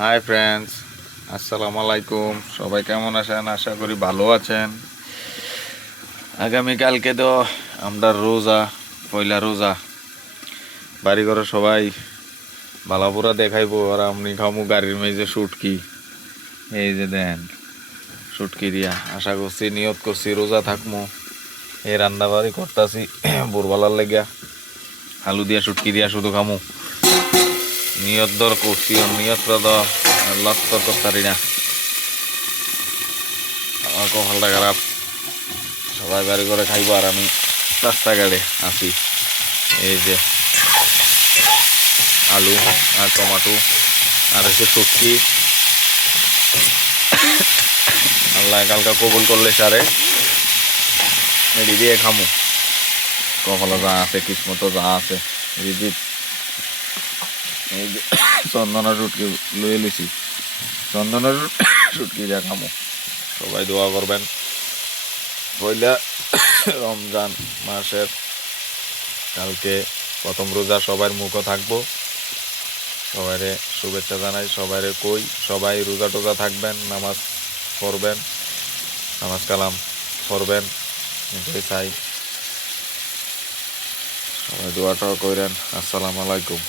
Hi friends, আসসালামু আলাইকুম। সবাই কেমন আছেন? আশা করি ভালো আছেন। আগামীকালকে তো আমরা রোজা, পয়লা রোজা। বাড়ি ঘরে সবাই ভালাপুরা দেখাইবো আর আমি খামু গাড়ির মেঝে শুটকি। এই যে দেন শুটকি দিয়া আশা করছি, নিয়ত করছি রোজা থাকমু। এই রান্না বাড়ি করতেছি ভোরবেলার লেগা, আলু দিয়া শুটকি দিয়া শুধু খামু। নিয়ত দর করছি, নিয়তটা তো লস্কর করতারি না। আমার কপালটা খারাপ। সবাই বাড়ি করে খাইবো আর আমি রাস্তাঘাটে আছি। এই যে আলু আর টমাটো আর হচ্ছে শুটকি। আল্লাহ কালকা কবুল করলে সারে এটি দিয়ে খামু। কপালে যা আছে, কিসমত যা আছে রিজিক। এই যে চন্দনা শুটকি লয়ে লিছি, চন্দনের শুটকি দিয়ে খামু। সবাই দোয়া করবেন। পয়লা রমজান মাসের কালকে প্রথম রোজা, সবার মুখও থাকবো। সবাইরে শুভেচ্ছা জানাই, সবাইরে কই সবাই রোজা টোজা থাকবেন, নামাজ পড়বেন, নামাজ কালাম পড়বেন, এটাই চাই। সবাই দোয়াটাও করেন। আসসালামু আলাইকুম।